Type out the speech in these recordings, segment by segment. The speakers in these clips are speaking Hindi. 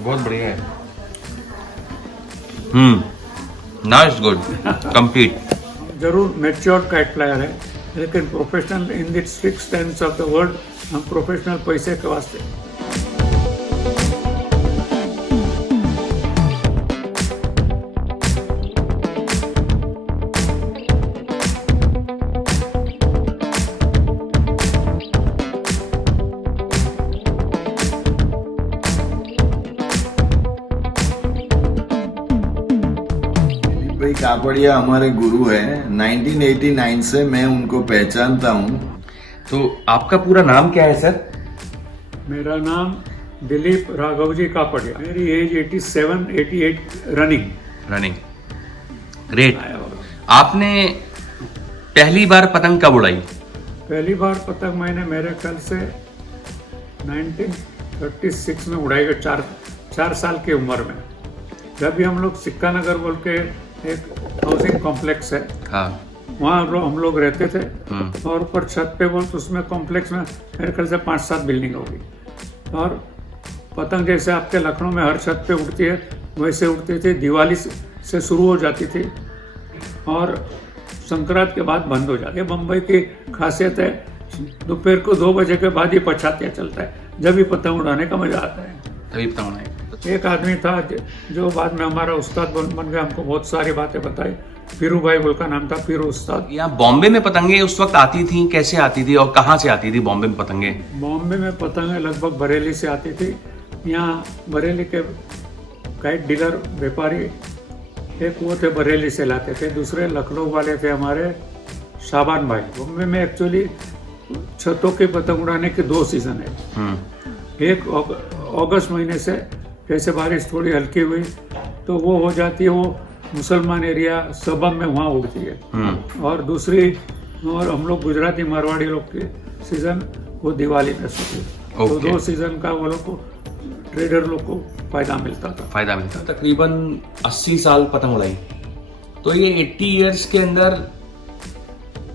बहुत बढ़िया है। Nice, good, complete. जरूर मैच्योर काइट फ्लायर है, लेकिन professional in the strict sense of the word, हम प्रोफेशनल पैसे के वास्ते। भाई कापड़िया हमारे गुरु है। 1989 से मैं उनको पहचानता हूँ। तो आपका पूरा नाम क्या है सर? मेरा नाम दिलीप राघवजी कापड़िया। मेरी एज 87, 88 रनिंग। ग्रेट। आपने पहली बार पतंग कब उड़ाई? पहली बार पतंग मैंने मेरे ख्याल से 1936 में उड़ाई गई, 4 साल की उम्र में। जब भी हम लोग सिक्का नगर बोल के एक हाउसिंग कॉम्प्लेक्स है, हाँ, वहाँ हम लोग रहते थे। और ऊपर छत पे बोल तो उसमें कॉम्प्लेक्स में मेरे ख्याल से 5-7 बिल्डिंग होगी। और पतंग जैसे आपके लखनऊ में हर छत पे उड़ती है वैसे उड़ती थी। दिवाली से शुरू हो जाती थी और संक्रांत के बाद बंद हो जाती है। बम्बई की खासियत है, दोपहर को 2 बजे के बाद ही पछातिया चलता है, जब भी पतंग उड़ाने का मजा आता है। तभी पतंग उड़ाई। एक आदमी था जो बाद में हमारा उस्ताद बन गया, हमको बहुत सारी बातें बताई। पीरू भाई बोल का नाम था, पीरू उस्ताद। यहाँ बॉम्बे में पतंगे उस वक्त आती थी, कैसे आती थी और कहाँ से आती थी बॉम्बे में पतंगे? बॉम्बे में पतंगे लगभग बरेली से आती थी। यहाँ बरेली के काइट डीलर व्यापारी एक वो थे, बरेली से लाते थे। दूसरे लखनऊ वाले थे हमारे शाबान भाई। बॉम्बे में एक्चुअली छतों के पतंग उड़ाने के 2 सीजन है। एक अगस्त महीने से जैसे बारिश थोड़ी हल्की हुई तो वो हो जाती है, वो मुसलमान एरिया सबब में वहाँ उड़ती है। और दूसरी, और हम लोग गुजराती मारवाड़ी लोग के सीजन वो दिवाली में होती है। तो 2 सीजन का वो लोग को, ट्रेडर लोग को फायदा मिलता था। तकरीबन 80 साल पतंग उड़ाई। तो ये 80 इयर्स के अंदर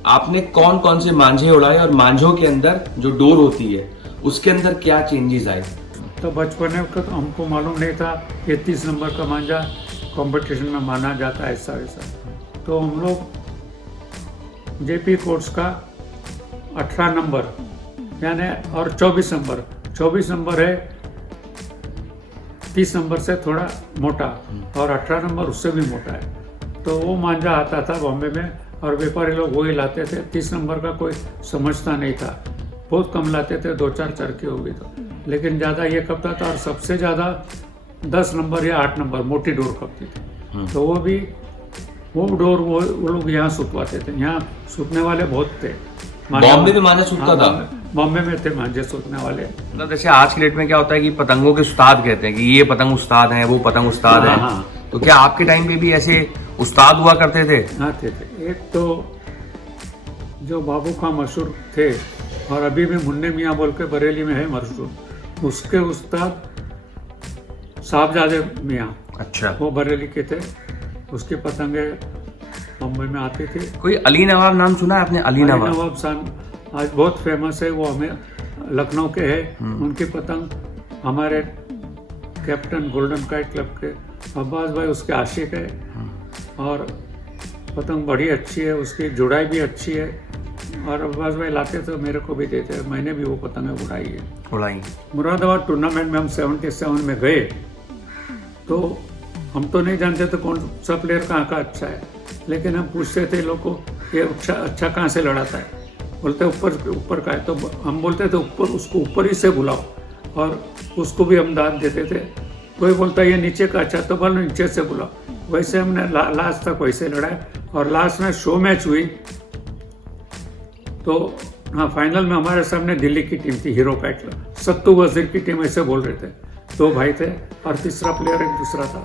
आपने कौन कौन से मांझे उड़ाए और मांझों के अंदर जो डोर होती है उसके अंदर क्या चेंजेस आए? तो बचपन में तो हमको मालूम नहीं था ये 30 नंबर का मांझा कंपटीशन में माना जाता है, ऐसा वैसा। तो हम लोग जेपी कोर्स का 18 नंबर यानी और 24 नंबर है 30 नंबर से थोड़ा मोटा, और 18 नंबर उससे भी मोटा है। तो वो मांझा आता था बॉम्बे में और व्यापारी लोग वही लाते थे। 30 नंबर का कोई समझता नहीं था, बहुत कम लाते थे, 2-4 चरखी होगी तो। लेकिन ज़्यादा ये खपता था, और सबसे ज़्यादा 10 नंबर या 8 नंबर मोटी डोर खपती थी। तो वो डोर वो लोग यहाँ सुतवाते थे। यहाँ सूतने वाले बहुत थे। बॉम्बे में मांझा सूतता था? बॉम्बे में थे मांझे सूतने वाले। मतलब जैसे आज की डेट में क्या होता है कि पतंगों के उस्ताद कहते हैं कि ये पतंग उस्ताद हैं, वो पतंग उस्ताद हैं। तो क्या आपके टाइम पे भी ऐसे उस्ताद हुआ करते थे? हाँ थे। एक तो जो बाबू खां मशहूर थे, और अभी भी मुन्ने मियाँ बोल के बरेली में है मशहूर, उसके उस्ताद साहबजादे मियाँ। अच्छा। वो बरेली के थे, उसकी पतंगे मुंबई में आती थी। कोई अली नवाब नाम सुना है आपने? अली नवाब सान आज बहुत फेमस है, वो हमें लखनऊ के है। उनकी पतंग हमारे कैप्टन गोल्डन काइट क्लब के अब्बास भाई उसके आशिक है, और पतंग बड़ी अच्छी है, उसकी जुड़ाई भी अच्छी है। और अब्बास भाई लाते तो मेरे को भी देते, मैंने भी वो पतंगें उड़ाई। मुरादाबाद टूर्नामेंट में हम 77 में गए, तो हम तो नहीं जानते थे कौन सा प्लेयर कहाँ का अच्छा है, लेकिन हम पूछते थे लोग को ये अच्छा कहाँ से लड़ाता है। बोलते ऊपर का है, तो हम बोलते थे उसको ऊपर ही से बुलाओ, और उसको भी हम दाद देते थे। कोई बोलता ये नीचे का अच्छा, तो बोलो नीचे से बुलाओ। वैसे हमने लास्ट तक वैसे लड़ाया, और लास्ट में शो मैच हुई तो हाँ, फाइनल में हमारे सामने दिल्ली की टीम थी, हीरो काइट क्लब। सत्तू वजीर की टीम ऐसे बोल रहे थे, 2 भाई थे और तीसरा प्लेयर एक दूसरा था।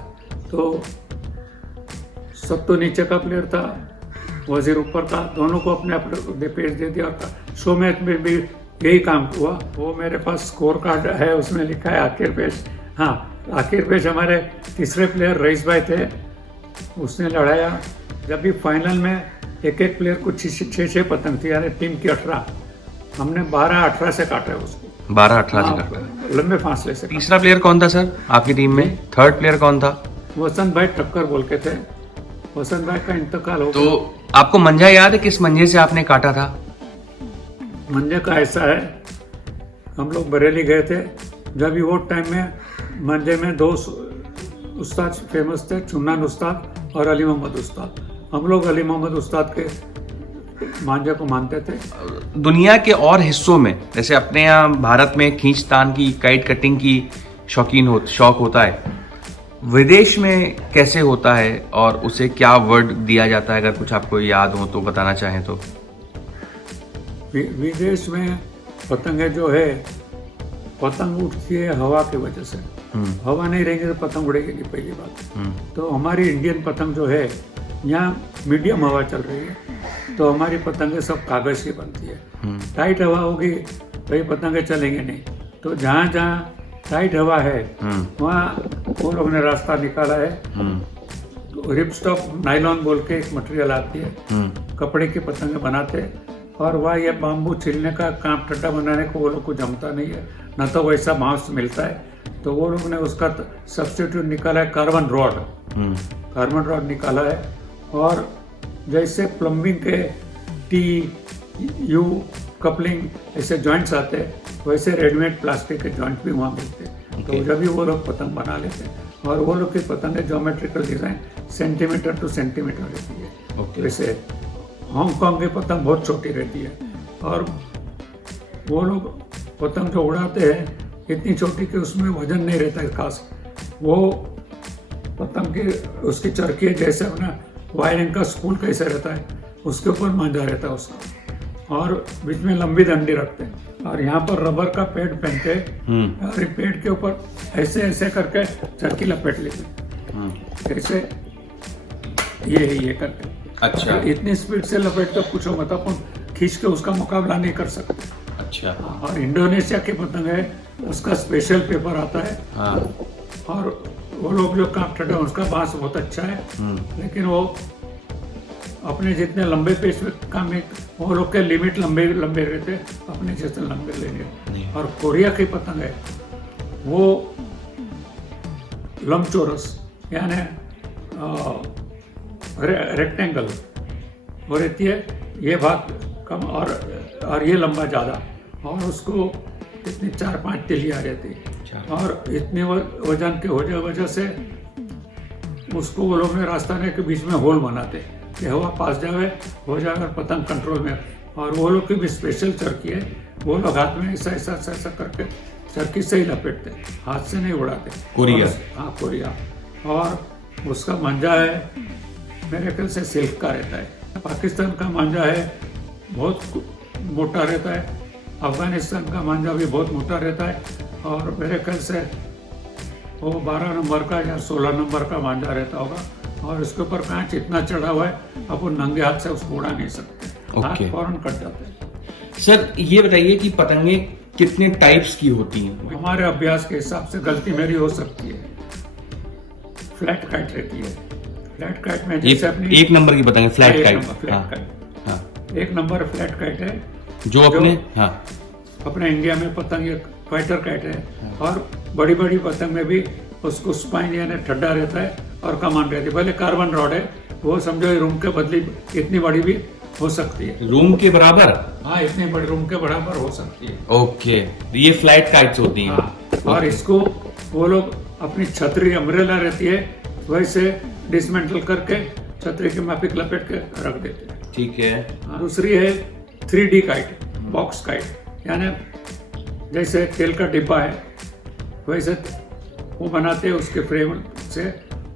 तो सत्तू नीचे का प्लेयर था, वजीर ऊपर का, दोनों को अपने अपने पेज दे दिया था। शो मैच में भी यही काम हुआ। वो मेरे पास स्कोर कार्ड है, उसमें लिखा है आखिर पेश। हाँ, आखिर पेश हमारे तीसरे प्लेयर रईस भाई थे, उसने लड़ाया। जब भी फाइनल में एक प्लेयर को 6 पतंग थी, यानी टीम की 18, हमने 12-18 से काटा उसको। 12-18 से हाँ, काटा है। लंबे फासले से। तीसरा प्लेयर कौन था सर आपकी टीम में? थर्ड प्लेयर कौन था? वसंत भाई ठक्कर बोल के थे। वसंत भाई का इंतकाल हो गया। तो आपको मंजा याद है किस मंजे से आपने काटा था? मंजे का ऐसा है, हम लोग बरेली गए थे, जब भी वो टाइम में मंजे में दो उस्ताद फेमस थे, चुन्नान उस्ताद और अली मोहम्मद उस्ताद। हम लोग अली मोहम्मद उस्ताद के मांझे को मानते थे। दुनिया के और हिस्सों में जैसे अपने यहाँ भारत में खींचतान की, काइट कटिंग की शौक होता है, विदेश में कैसे होता है और उसे क्या वर्ड दिया जाता है? अगर कुछ आपको याद हो तो बताना चाहें तो। विदेश में पतंगे जो है, पतंग उठती है हवा की वजह से। हवा नहीं रहेगी तो पतंग उड़ेगी नहीं, पहली बात। तो हमारी इंडियन पतंग जो है, यहाँ मीडियम हवा चल रही है, तो हमारी पतंगे सब कागज की बनती है। टाइट हवा होगी तो ये पतंगे चलेंगे नहीं। तो जहाँ जहाँ टाइट हवा है वहाँ वो लोग ने रास्ता निकाला है। रिपस्टॉप नाइलॉन बोल के एक मटेरियल आती है, कपड़े की पतंगे बनाते हैं, और वह ये बाम्बू छिलने का काम, टट्टा बनाने को वो लोग को जमता नहीं है, न तो वैसा मांस मिलता है। तो वो लोग ने उसका सब्स्टिट्यूट निकाला है कार्बन रॉड। कार्बन रॉड निकाला है, और जैसे प्लम्बिंग के टी यू कपलिंग ऐसे जॉइंट्स आते हैं, वैसे रेडीमेड प्लास्टिक के जॉइंट भी वहाँ मिलते हैं। तो जब भी वो लोग पतंग बना लेते हैं, और वो लोग की पतंगें geometrical design centimetre to centimetre रहती है। वैसे हांगकांग की पतंग बहुत छोटी रहती है, और वो लोग पतंग जो उड़ाते हैं इतनी छोटी कि उसमें वजन नहीं रहता है खास। वो पतंग की उसकी चरखी जैसे अपना वायरिंग का स्पूल कैसे रहता है, उसके ऊपर मांझा रहता है उसका, और बीच में लंबी डंडी रखते हैं, और यहाँ पर रबर का पैड पहनते हैं, और पैड के ऊपर ऐसे ऐसे करके चरखी लपेट लेते हैं, ऐसे ये करके। अच्छा। इतनी स्पीड से लपेट तो पूछो मत, अपन खींच के उसका मुकाबला नहीं कर सकते। अच्छा। और इंडोनेशिया की पतंग है, उसका स्पेशल पेपर आता है। और वो लोग जो काम ठंडा, उसका बांस बहुत अच्छा है, लेकिन वो अपने जितने लंबे पेज में काम नहीं, वो लोग के लिमिट लंबे लंबे रहते, अपने जैसे लंबे लेंगे। और कोरिया की पतंग है, वो लंबचौरस यानी रेक्टेंगल वो रहती है, ये भाग कम और ये लंबा ज़्यादा, और उसको इतनी 4-5 तिलियाँ रहती है, और इतने वजन के वजह से उसको वो लोग ने रास्ताने के बीच में होल बनाते कि हवा पास जावे, हो जाए और पतंग कंट्रोल में। और वो लोग की भी स्पेशल चरखी है, वो लोग हाथ में ऐसा ऐसा ऐसा ऐसा करके चरखी से ही लपेटते, हाथ से नहीं उड़ाते। कोरिया? हाँ, कोरिया। और उसका मांझा है मेरे ख्याल से सिल्क का रहता है। पाकिस्तान का मांझा है बहुत मोटा रहता है, अफगानिस्तान का मांझा भी बहुत मोटा रहता है, और मेरे ख्याल से वो 12 नंबर का या 16 नंबर का मांझा रहता होगा, और उसके ऊपर कांच इतना चढ़ा हुआ है अपन नंगे हाथ से उसको उड़ा नहीं सकते, हाथ फौरन कट जाते हैं। सर ये बताइए कि पतंगे कितने टाइप्स की होती हैं? हमारे अभ्यास के हिसाब से गलती मेरी हो सकती है, फ्लैट काइट रहती है। फ्लैट काइट में जैसे अपनी एक नंबर की पतंग है फ्लैट काइट। फ्लैट काइट एक नंबर फ्लैट काइट है, जो अपने अपने इंडिया में पतंग एक फाइटर काइट है। और बड़ी बड़ी पतंग में भी उसको स्पाइन यानी ठड्डा रहता है और कमान रहती है। पहले कार्बन रॉड है, वो समझो रूम के बदली इतनी बड़ी भी हो सकती है। रूम के बराबर? हाँ, इतनी बड़ी रूम के बराबर हो सकती है। ओके, ये फ्लैट काइट्स होती हैं। हाँ, और इसको वो लोग अपनी छतरी अम्ब्रेला रहती है वैसे डिसमेंटल करके छतरी के माफिक लपेट के रख देते हैं। ठीक है। दूसरी है 3D काइट, बॉक्स काइट, यानी जैसे तेल का डिब्बा है वैसे वो बनाते हैं उसके फ्रेम से,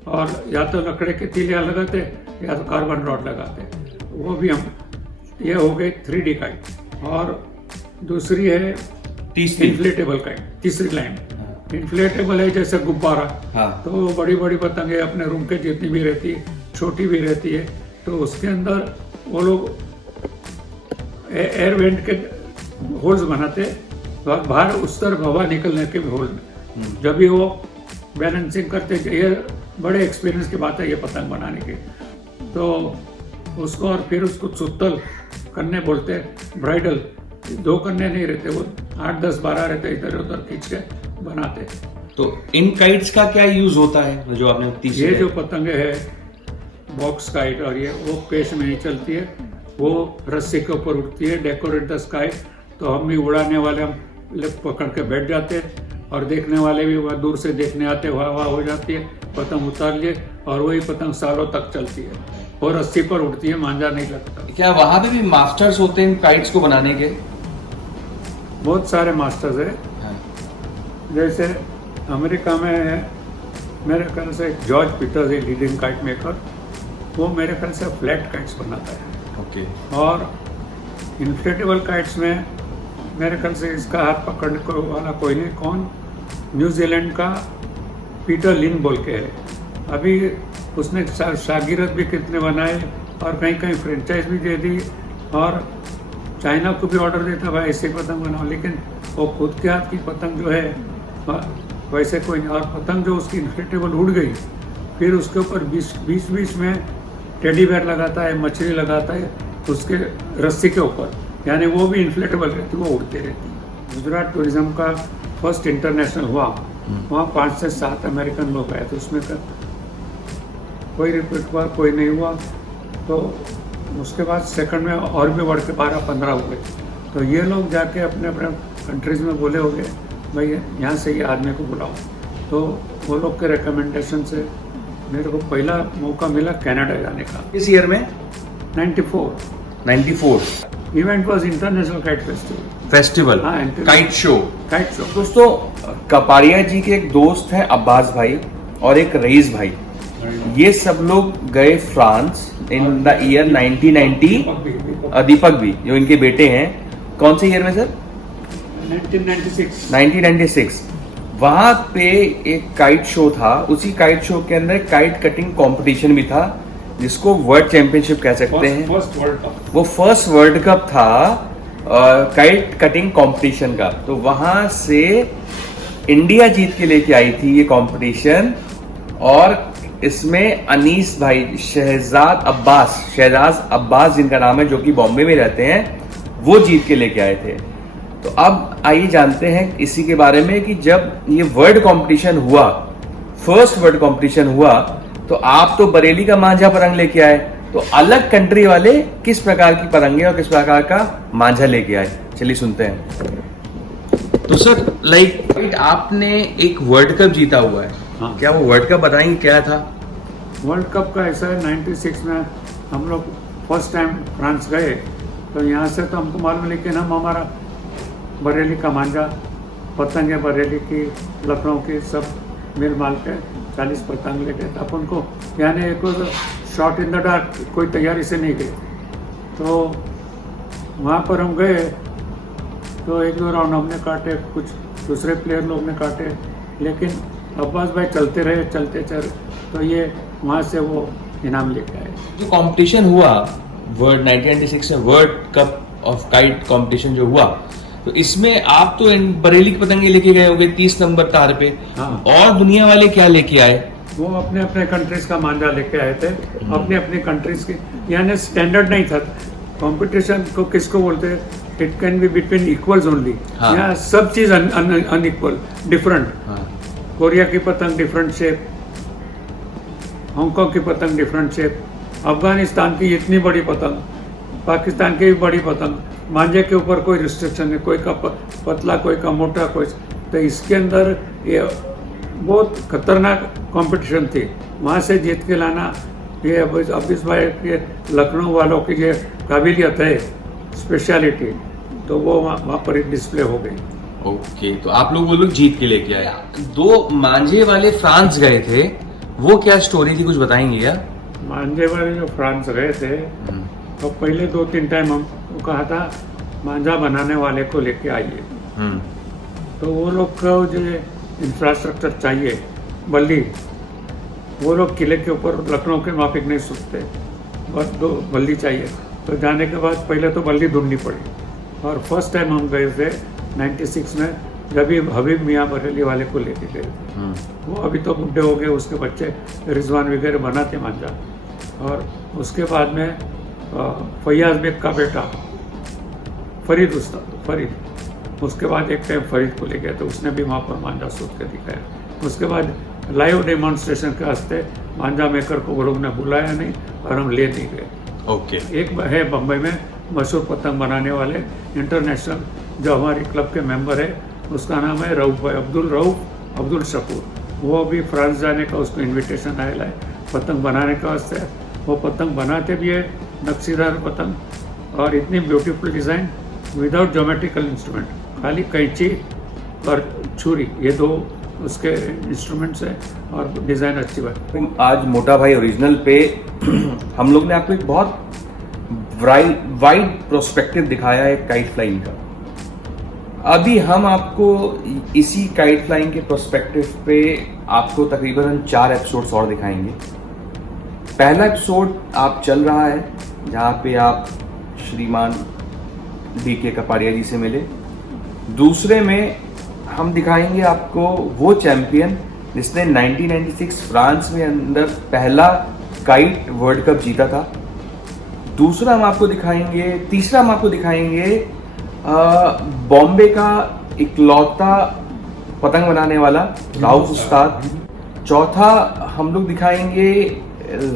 और या तो लकड़े के तीलियाँ लगाते या तो कार्बन रॉड लगाते, वो भी हम, ये हो गए 3D काइट। और दूसरी है इन्फ्लेटेबल काइट, तीसरी लाइन। इन्फ्लेटेबल है जैसे गुब्बारा। तो बड़ी बड़ी पतंगे अपने रूम के जितनी भी रहती है, छोटी भी रहती है, तो उसके अंदर वो लोग एयर वेंट के होल्स बनाते और बाहर उस तरफ हवा निकलने के भी होल में, जब भी वो बैलेंसिंग करते। ये बड़े एक्सपीरियंस की बात है ये पतंग बनाने की। तो उसको और फिर उसको सुतल करने बोलते हैं, ब्राइडल 2 कन्ने नहीं रहते, वो 8, 10, 12 रहते, इधर उधर खींच के बनाते। तो इन काइट्स का क्या यूज होता है जो आपने तीसरे? ये जो पतंगे है बॉक्स काइट, और ये वो पेश में नहीं चलती है, वो रस्सी के ऊपर उठती है, डेकोरेट द स्काई। तो हम भी उड़ाने वाले हम पकड़ के बैठ जाते हैं, और देखने वाले भी वहाँ दूर से देखने आते, वाह वाह हो जाती है, पतंग उतार लिए, और वही पतंग सालों तक चलती है और रस्सी पर उड़ती है, मांझा नहीं लगता। क्या वहां पे भी मास्टर्स होते हैं इन काइट्स को बनाने के? बहुत सारे मास्टर्स है। हाँ। जैसे अमेरिका में है, मेरे ख्याल से जॉर्ज पीटर्स है लीडिंग काइट मेकर, वो मेरे ख्याल से फ्लैट काइट्स बनाता है। ओके। और इन्फ्लेटेबल काइट्स में मेरे ख्याल से इसका हाथ पकड़ने को वाला कोई नहीं, कौन, न्यूजीलैंड का पीटर लिन बोल के है। अभी उसने शागिर्द भी कितने बनाए, और कहीं कहीं फ्रेंचाइज भी दे दी, और चाइना को भी ऑर्डर देता भाई ऐसे पतंग बनाओ, लेकिन वो खुद के हाथ की पतंग जो है वैसे कोई नहीं। और पतंग जो उसकी इन्फ्लेटेबल उड़ गई, फिर उसके ऊपर बीच में टेडी बेयर लगाता है, मछली लगाता है उसके रस्सी के ऊपर, यानी वो भी इन्फ्लेटेबल रहती, वो उड़ते रहती। गुजरात टूरिज्म का फर्स्ट इंटरनेशनल हुआ, वहाँ 5 से 7 अमेरिकन लोग आए थे, उसमें कोई रिपीट हुआ, कोई नहीं हुआ। तो उसके बाद सेकंड में और भी बढ़ के 12-15 हो गए। तो ये लोग जाके अपने अपने कंट्रीज में बोले हो गए भाई यहाँ से ये आदमी को बुलाओ। तो वो लोग के रिकमेंडेशन से मेरे को पहला मौका मिला कनाडा जाने का। किस ईयर में? 94 event was international kite festival, हाँ, काइट शो। Kite show. दोस्तों, कपाड़िया जी के एक दोस्त हैं अब्बास भाई और एक रईस भाई, ये सब लोग गए फ्रांस इन द ईयर 1990। दीपक भी जो इनके बेटे हैं, कौन से ईयर में सर? 1996। वहां पे एक काइट शो था, उसी काइट शो के अंदर काइट कटिंग कंपटीशन भी था, जिसको वर्ल्ड चैंपियनशिप कह सकते हैं। वो फर्स्ट वर्ल्ड कप था काइट कटिंग कंपटीशन का। तो वहां से इंडिया जीत के लेके आई थी ये कंपटीशन, और इसमें अनीस भाई, शहजाद अब्बास जिनका नाम है, जो कि बॉम्बे में रहते हैं, वो जीत के लेके आए थे। तो अब आइए जानते हैं इसी के बारे में कि जब ये वर्ल्ड कंपटीशन हुआ, फर्स्ट वर्ल्ड कंपटीशन हुआ, तो आप तो बरेली का मांझा पतंग लेके आए, तो अलग कंट्री वाले किस प्रकार की पतंगे और किस प्रकार का मांझा लेके आए, चलिए सुनते हैं। तो सर, लाइक आपने एक वर्ल्ड कप जीता हुआ है, हाँ। क्या वो वर्ल्ड कप बताएंगे क्या था? वर्ल्ड कप का ऐसा है, 96 में हम लोग फर्स्ट टाइम फ्रांस गए, तो यहाँ से तो हमको मालूम, लेकिन हम हमारा बरेली का मांझा, पतंगे बरेली की, लखनऊ की, सब मिल माल के 40 पतंग लेके, अपन को यानी एक शॉट इन द डार्क, कोई तैयारी से नहीं गए। तो वहाँ पर हम गए, तो 1-2 राउंड हमने काटे, कुछ दूसरे प्लेयर लोग ने काटे, लेकिन अब्बास भाई चलते रहे, चलते तो ये वहाँ से वो इनाम लेके आए। जो कंपटीशन हुआ वर्ल्ड 1996 में, world cup of kite competition जो हुआ, तो इसमें आप तो बरेली की पतंगे लेके गए होंगे 30 नंबर तार पे, हाँ। और दुनिया वाले क्या लेके आए? वो अपने अपने कंट्रीज का मांझा लेके आए थे, अपने अपने कंट्रीज के, यानी स्टैंडर्ड नहीं था। कंपटीशन को किसको बोलते हैं? It can be between equals only. हाँ। यहाँ सब चीज अनइक्वल, डिफरेंट। हाँ। कोरिया की पतंग डिफरेंट शेप, हांगकांग की पतंग डिफरेंट शेप, अफगानिस्तान की इतनी बड़ी पतंग, पाकिस्तान की भी बड़ी पतंग, मांझे के ऊपर कोई रिस्ट्रिक्शन नहीं, कोई का पतला, कोई का मोटा, कोई। तो इसके अंदर ये बहुत खतरनाक कंपटीशन थी। वहाँ से जीत के लाना, ये अब्बास भाई के लखनऊ वालों की जो काबिलियत है, स्पेशलिटी, तो वो वहाँ पर डिस्प्ले हो गई। ओके, तो आप लोग वो लोग जीत के लेके आए। 2 मांझे वाले फ्रांस गए थे, वो क्या स्टोरी थी, कुछ बताएंगे क्या? मांझे वाले जो फ्रांस गए थे, तो पहले 2-3 टाइम हमको कहा था मांझा बनाने वाले को लेके आइए। तो वो लोग को जो इंफ्रास्ट्रक्चर चाहिए, बल्ली, वो लोग किले के ऊपर लखनऊ के माफिक नहीं सूखते, बस 2 बल्ली चाहिए। तो जाने के बाद पहले तो बल्ली ढूंढनी पड़ी, और फर्स्ट टाइम हम गए थे 96 में, जब भी हबीब मियाँ बरेली वाले को लेके गए थे। वो अभी तो बुढ़े हो गए, उसके बच्चे रिजवान वगैरह बनाते मांझा। और उसके बाद में फैयाज बेग का बेटा फरीद उस्ताद, फरीद। उसके बाद एक टाइम फरीद को ले गया तो उसने भी वहाँ पर मांझा शोध के दिखाया। उसके बाद लाइव डेमोन्स्ट्रेशन के वास्ते मांझा मेकर को वो लोग ने बुलाया नहीं और हम ले नहीं गए। ओके। एक है बम्बई में मशहूर पतंग बनाने वाले इंटरनेशनल, जो हमारे क्लब के मेंबर है, उसका नाम है रऊफ भाई, अब्दुल शकूर। वो भी फ्रांस जाने का उसको इनविटेशन आया है पतंग बनाने के वास्ते। वो पतंग बनाते भी है, नक्शीदार पतंग, और इतनी beautiful design without geometrical instrument, खाली कैंची और छुरी, ये दो उसके इंस्ट्रूमेंट्स हैं और डिज़ाइन अच्छी बात। आज मोटा भाई ओरिजिनल पे हम लोग ने आपको एक बहुत वाइड प्रोस्पेक्टिव दिखाया है काइट फ्लाइंग का। अभी हम आपको इसी काइट फ्लाइंग के प्रोस्पेक्टिव पे आपको तकरीबन 4 एपिसोड्स और दिखाएंगे। पहला एपिसोड आप चल रहा है जहाँ पे आप श्रीमान DK कपाड़िया जी से मिले। दूसरे में हम दिखाएंगे आपको वो चैंपियन जिसने 1996 फ्रांस में अंदर पहला काइट वर्ल्ड कप जीता था। तीसरा हम आपको दिखाएंगे बॉम्बे का इकलौता पतंग बनाने वाला राउफ उस्ताद। चौथा हम लोग दिखाएंगे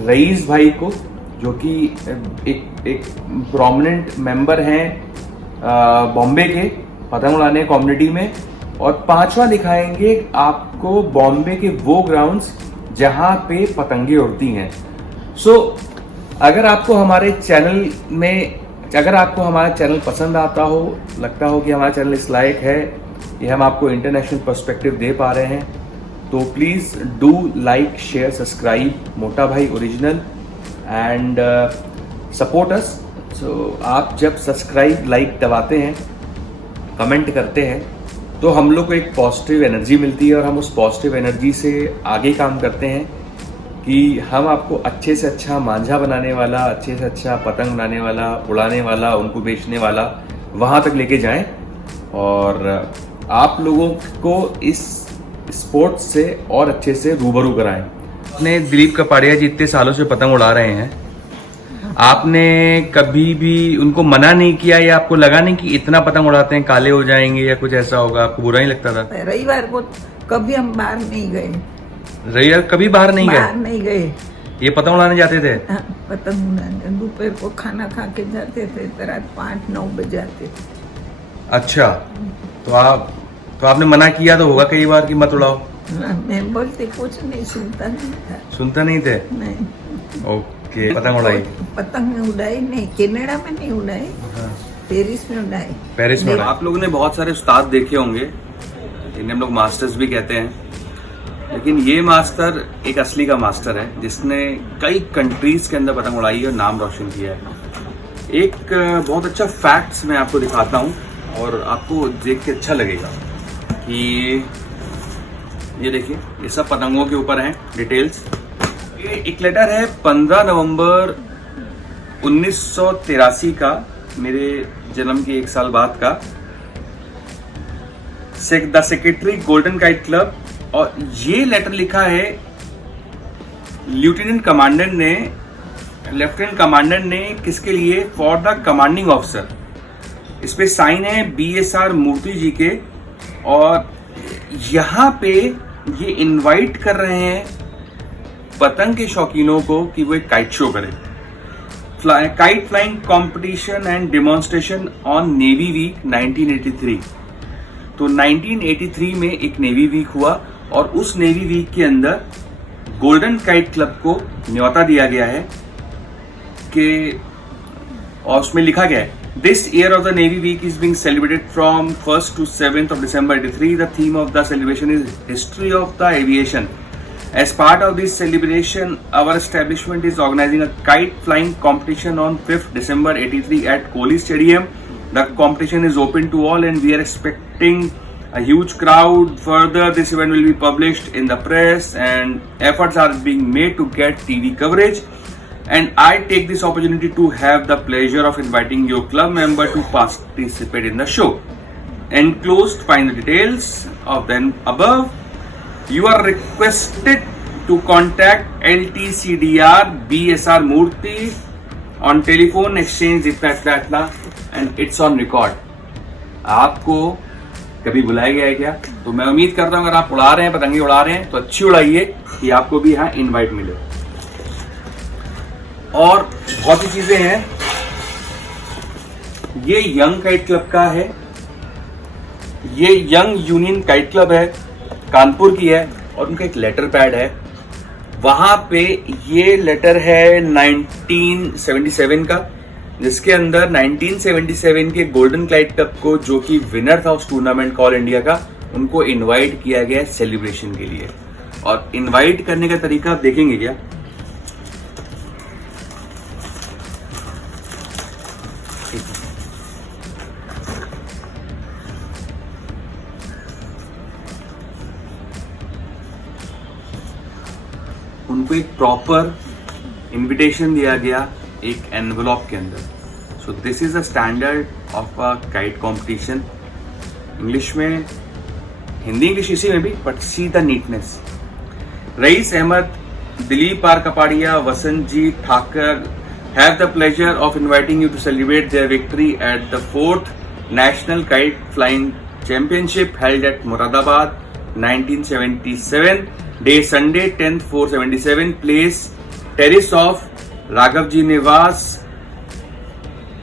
रईस भाई को, जो कि एक प्रोमिनेंट मेंबर हैं बॉम्बे के पतंग उड़ाने कम्युनिटी में। और पांचवा दिखाएंगे आपको बॉम्बे के वो ग्राउंड्स जहां पे पतंगे उड़ती हैं। अगर आपको हमारा चैनल पसंद आता हो, लगता हो कि हमारा चैनल इस लायक है, ये हम आपको इंटरनेशनल पर्सपेक्टिव दे पा रहे हैं, तो please do like, share, subscribe मोटा भाई ओरिजिनल एंड सपोर्ट अस। आप जब सब्सक्राइब, लाइक दबाते हैं, कमेंट करते हैं, तो हम लोग को एक पॉजिटिव एनर्जी मिलती है और हम उस पॉजिटिव एनर्जी से आगे काम करते हैं कि हम आपको अच्छे से अच्छा मांझा बनाने वाला, अच्छे से अच्छा पतंग बनाने वाला, उड़ाने वाला, उनको बेचने वाला वहाँ तक लेके जाएं और आप लोगों को इस स्पोर्ट्स से और अच्छे से रूबरू कराएं। अपने दिलीप कपाड़िया जी इतने सालों से पतंग उड़ा रहे हैं, आपने कभी भी उनको मना नहीं किया या आपको लगा नहीं कि इतना पतंग उड़ाते हैं काले हो जाएंगे या कुछ ऐसा होगा, आपको बुरा नहीं लगता था? रविवार को कभी हम बाहर नहीं गए। रविवार कभी बाहर नहीं गए? ये पतंग उड़ाने जाते थे? पतंग उड़ाने दोपहर को खाना खा के जाते थे, तो रात 5-9 बजे आते थे। अच्छा, तो आपने मना किया तो होगा कई बार कि मत उड़ाओ? मैं बोलते कुछ नहीं, सुनता नहीं था। सुनता नहीं थे? नहीं। ओके। पतंग उड़ाई नहीं, कनाडा में नहीं उड़ाई, पेरिस में उड़ाई। पेरिस में। आप लोगों ने बहुत सारे उस्ताद देखे होंगे, इन्हें हम लोग मास्टर्स भी कहते हैं, लेकिन ये मास्टर एक असली का मास्टर है जिसने कई कंट्रीज के अंदर पतंग उड़ाई और नाम रोशन किया है। एक बहुत अच्छा फैक्ट्स मैं आपको दिखाता हूँ और आपको देख के अच्छा लगेगा कि ये देखिए, ये सब पतंगों के ऊपर हैं डिटेल्स। ये एक लेटर है 15 नवंबर 1983 का, मेरे जन्म के 1 साल बाद का, the secretary golden kite club. और ये लेटर लिखा है लेफ्टिनेंट कमांडेंट ने किसके लिए? For the commanding officer. इस पे साइन है BSR मूर्ति जी के, और यहाँ पे ये इनवाइट कर रहे हैं पतंग के शौकीनों को कि वो एक काइट शो करें, kite flying competition and demonstration on navy week 1983। तो 1983 में एक नेवी वीक हुआ और उस नेवी वीक के अंदर गोल्डन काइट क्लब को न्योता दिया गया है कि, और उसमें लिखा गया है This year of the Navy Week is being celebrated from 1st to 7th of December 83. The theme of the celebration is History of the Aviation. As part of this celebration, our establishment is organizing a kite flying competition on 5th December 83 at Kohli Stadium. The competition is open to all and we are expecting a huge crowd. Further, this event will be published in the press and efforts are being made to get TV coverage. And I take this opportunity to have the pleasure of inviting your club member to participate in the show. Enclosed, find the details of the above. You are requested to contact LTCDR BSR Murthy on telephone exchange इतना एंड इट्स ऑन रिकॉर्ड। आपको कभी बुलाया गया है क्या? तो मैं उम्मीद करता हूं अगर आप उड़ा रहे हैं, पतंगे उड़ा रहे हैं, तो अच्छी उड़ाइए कि आपको भी यहाँ इनवाइट मिले। और बहुत सी चीजें हैं। ये यंग काइट क्लब का है, ये यंग यूनियन काइट क्लब है, कानपुर की है, और उनका एक लेटर पैड है। वहां पे ये लेटर है 1977 का, जिसके अंदर 1977 के गोल्डन काइट क्लब को, जो कि विनर था उस टूर्नामेंट का ऑल इंडिया का, उनको इनवाइट किया गया सेलिब्रेशन के लिए। और इनवाइट करने का तरीका आप देखेंगे क्या? उनको एक प्रॉपर इनविटेशन दिया गया एक एनवलप के अंदर। So this is a standard of a kite competition. English में, हिंदी इंग्लिश इसी में भी, but see the neatness. Rais Ahmad, Dilip R Kapadia, Vasant G Thakar have the pleasure of inviting you to celebrate their victory at the 4th National Kite Flying Championship held at Moradabad 1977. Day Sunday 10/4/77. Place Terrace of Raghavji Niwas,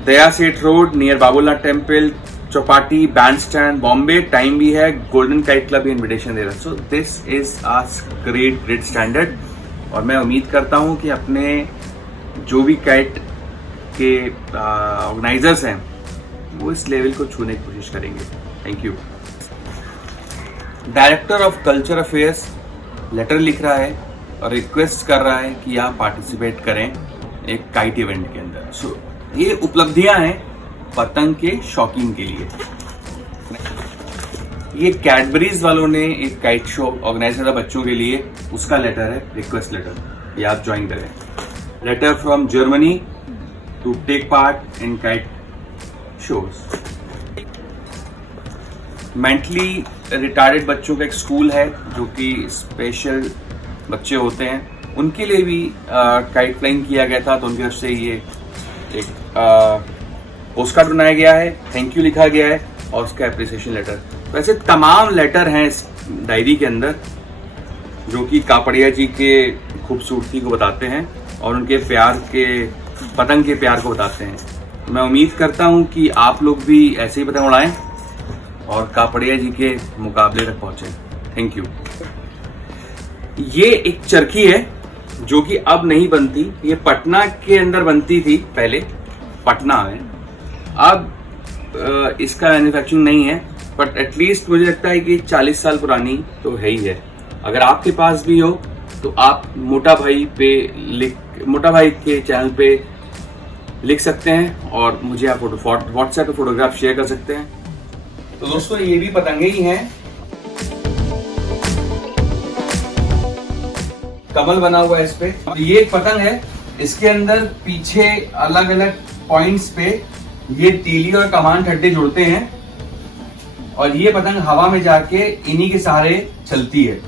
Daya Seth Road near Babulnath Temple, Chopati, Bandstand, Bombay. Time भी है, Golden Kite Club invitation दे रहा है। So this is a great standard। और मैं उम्मीद करता हूँ कि अपने जो भी काइट के ऑर्गेनाइजर्स हैं वो इस लेवल को छूने की कोशिश करेंगे। Thank you. Director of culture affairs letter लिख रहा है और रिक्वेस्ट कर रहा है कि आप पार्टिसिपेट करें एक काइट इवेंट के अंदर। सो ये उपलब्धियां हैं पतंग के शौकीन के लिए। ये कैडबरीज वालों ने एक काइट शो ऑर्गेनाइज करा बच्चों के लिए, उसका लेटर है, रिक्वेस्ट लेटर, ये आप ज्वाइन करें। Letter from Germany to take part in kite shows। Mentally retarded बच्चों का एक स्कूल है जो कि स्पेशल बच्चे होते हैं, उनके लिए भी काइट फ्लाइंग किया गया था। तो उनकी तरफ से ये एक पोस्ट कार्ड बनाया गया है, थैंक यू लिखा गया है और उसका एप्रिसिएशन लेटर। वैसे तमाम लेटर हैं इस डायरी के अंदर जो कि कापड़िया जी के खूबसूरती को बताते हैं और उनके प्यार के, पतंग के प्यार को बताते हैं। मैं उम्मीद करता हूं कि आप लोग भी ऐसे ही पतंग उड़ाएं और कापड़िया जी के मुकाबले तक पहुंचे। Thank you. ये एक चरखी है जो कि अब नहीं बनती, ये पटना के अंदर बनती थी पहले, पटना में। अब इसका मैन्युफैक्चरिंग नहीं है, बट एटलीस्ट मुझे लगता है कि 40 साल पुरानी तो है ही है। अगर आपके पास भी हो तो आप मोटा भाई के चैनल पे लिख सकते हैं और मुझे आप व्हाट्सएप पे फोटोग्राफ शेयर कर सकते हैं। तो दोस्तों ये भी पतंगे ही हैं। कमल बना हुआ है इस पे। ये एक पतंग है, इसके अंदर पीछे अलग अलग पॉइंट्स पे ये तीली और कमान ठड्डे जुड़ते हैं और ये पतंग हवा में जाके इन्हीं के सहारे चलती है।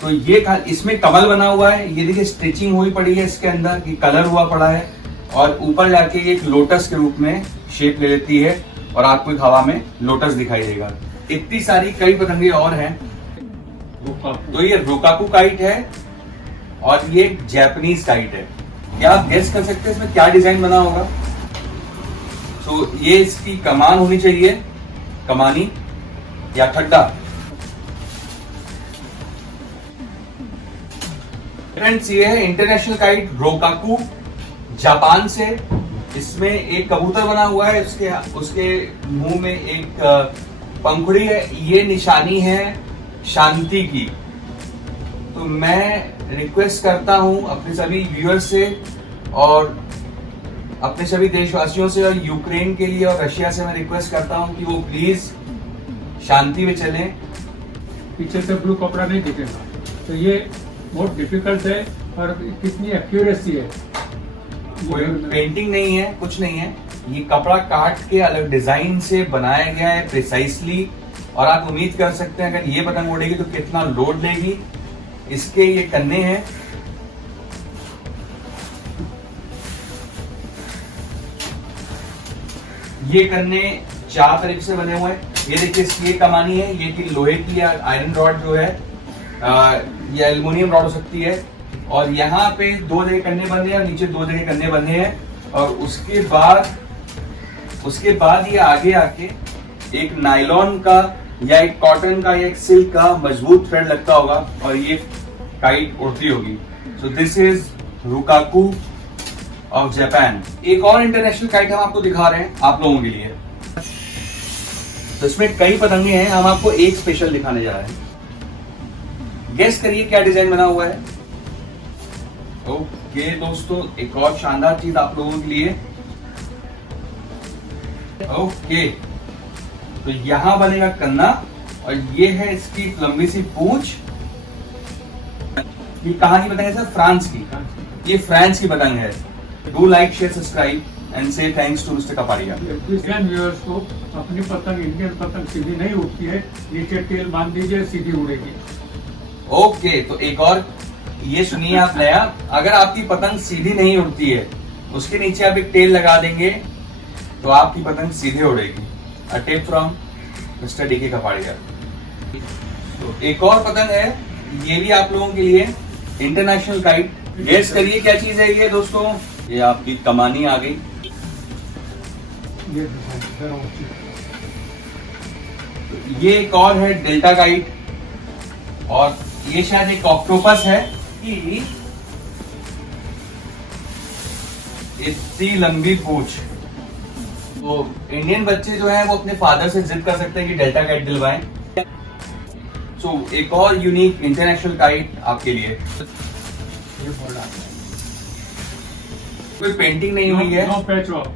तो ये इसमें कमल बना हुआ है, ये देखिए स्टिचिंग हुई पड़ी है इसके अंदर, ये कलर हुआ पड़ा है और ऊपर जाके ये एक लोटस के रूप में शेप ले लेती है और आपको एक हवा में लोटस दिखाई देगा। इतनी सारी कई पतंगे और हैं। तो ये रोकाकू काइट है और ये एक जापानीज काइट है। क्या आप गेस कर सकते हैं इसमें क्या डिजाइन बना होगा? तो ये इसकी कमान होनी चाहिए, कमानी या ठड्डा। फ्रेंड्स ये है इंटरनेशनल काइट रोकाकू, जापान से। इसमें एक कबूतर बना हुआ है, उसके मुंह में एक पंखुड़ी है। ये निशानी है शांति की। तो मैं रिक्वेस्ट करता हूं अपने सभी व्यूअर्स से और अपने सभी देशवासियों से, और यूक्रेन के लिए और रशिया से मैं रिक्वेस्ट करता हूं कि वो प्लीज शांति में चलें। पीछे से ब्लू कपड़ा नहीं दिखेगा, तो ये बहुत डिफिकल्ट है और कितनी एक्यूरेसी है। कोई पेंटिंग नहीं है, कुछ नहीं है, ये कपड़ा काट के अलग डिजाइन से बनाया गया है प्रिसाइसली। और आप उम्मीद कर सकते हैं अगर ये पतंग उड़ेगी तो कितना लोड लेगी। इसके ये कन्ने हैं, ये कन्ने 4 तरीके से बने हुए हैं। ये देखिए इसकी ये कमानी है, ये की लोहे की या आयरन रॉड जो है, ये एल्युमिनियम रॉड हो सकती है। और यहाँ पे 2 जगह कन्ने बंधे हैं और नीचे 2 जगह कन्ने बंधे हैं। और उसके बाद ये आगे आके एक नायलॉन का या एक कॉटन का या एक सिल्क का मजबूत थ्रेड लगता होगा और ये काइट उड़ती होगी। So this is Rokkaku of Japan. एक और इंटरनेशनल काइट हम आपको दिखा रहे हैं आप लोगों के लिए। तो इसमें कई पतंगे हैं, हम आपको एक स्पेशल दिखाने जा रहे हैं। गेस करिए क्या डिजाइन बना हुआ है। ओके दोस्तों, एक और शानदार चीज आप लोगों के लिए। ओके, तो यहां बनेगा कन्ना और ये है इसकी लंबी सी पूंछ। ये कहां की पतंग है सर? फ्रांस की। ये फ्रांस की पतंग है। Do like, share, subscribe and say thanks to mister Kapadia. Indian viewers को अपनी पतंग, इंडियन पतंग सीधी नहीं उड़ती है, नीचे टेल बांध दीजिए, सीधी उड़ेगी। ओके, तो एक और ये सुनिए आप नया, अगर आपकी पतंग सीधी नहीं उड़ती है, उसके नीचे आप एक टेल लगा देंगे तो आपकी पतंग सीधे उड़ेगी। A tip from mister DK Kapadia. तो एक और पतंग है, ये भी आप लोगों के लिए, इंटरनेशनल काइट। गेस करिए क्या चीज है ये दोस्तों? ये आपकी कमानी आ गई। ये एक और है डेल्टा काइट और ये शायद एक ऑक्टोपस है कि इतनी लंबी पूंछ। तो इंडियन बच्चे जो है वो अपने फादर से जिद कर सकते हैं कि डेल्टा काइट दिलवाएं। सो एक और यूनिक इंटरनेशनल काइट आपके लिए। कोई पेंटिंग नहीं हुई है। No patch work.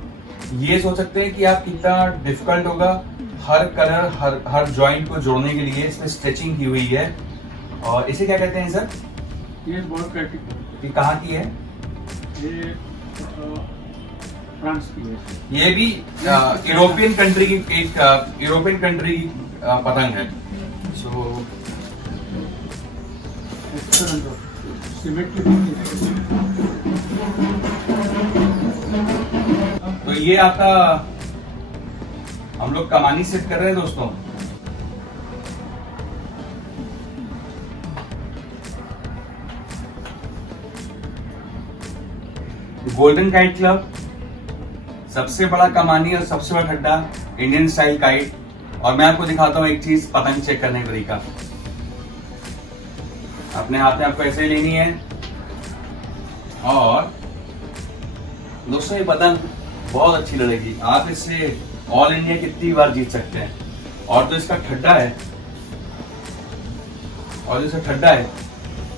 ये सोच सकते हैं कि आप कितना डिफिकल्ट होगा हर कलर हर जॉइंट को जोड़ने के लिए। इसमें स्ट्रेचिंग की हुई है। और इसे क्या कहते हैं सर? ये बहुत कैटेगरी। ये कहाँ की है? ये फ्रांस की है। ये भी यूरोपियन कंट्री की एक यूरोपियन कंट्री की पतंग है। सो तो ये आपका हम लोग कमानी सेट कर रहे हैं दोस्तों। गोल्डन काइट क्लब, सबसे बड़ा कमानी और सबसे बड़ा खड्डा इंडियन स्टाइल काइट। और मैं आपको दिखाता हूं एक चीज, पतंग चेक करने का तरीका। अपने हाथ में आपको ऐसे लेनी है और दोस्तों ये पतंग बहुत अच्छी लड़ेगी। आप इससे ऑल इंडिया कितनी बार जीत सकते हैं। और तो इसका ठड्डा है, और इसका ठड्डा है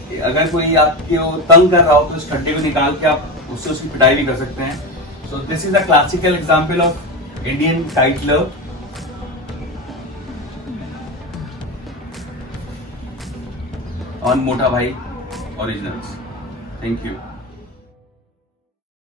कि अगर कोई आपके तंग कर रहा हो तो इस ठड्डे को निकाल के आप उससे उसकी पिटाई भी कर सकते हैं। सो this is a classical example of Indian kite love. On मोटा भाई ओरिजिनल्स। Thank you.